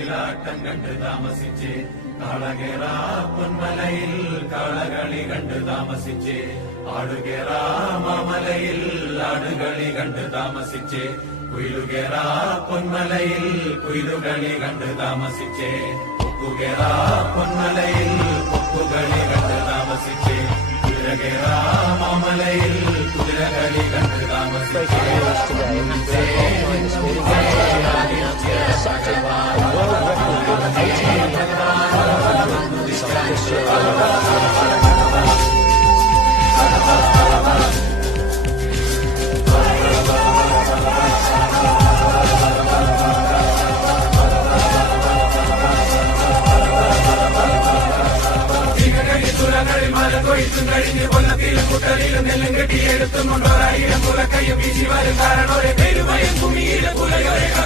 മയിലാട്ടം കണ്ട് താമസിച്ച് കാളകേറ പൊന്മലയിൽ കാളകളി കണ്ട് താമസിച്ച് ആടുകേറ മാമലയിൽ ആടുകളി കണ്ട് താമസിച്ച് കുയിലുകേറ പൊന്മലയിൽ കുയിലുകളി കണ്ട് താമസിച്ച് കൊക്കുകേറ പൊന്മലയിൽ കൊക്കുകളി കണ്ട് താമസിച്ച് കുതിരകേറ മാമലയിൽ കുതിരകളി കണ്ട് താമസിച്ച് കൊയ്ത്തും കഴിഞ്ഞ് കൊല്ലത്തിലും കുട്ടലിലും നെല്ലും കെട്ടിയെടുത്തും കൊണ്ടോരായിരം കുലക്കയ്യും വീശി വരും കാരണം ഒരു പെരുമയും ഭൂമിയിലെ കുലയോരെ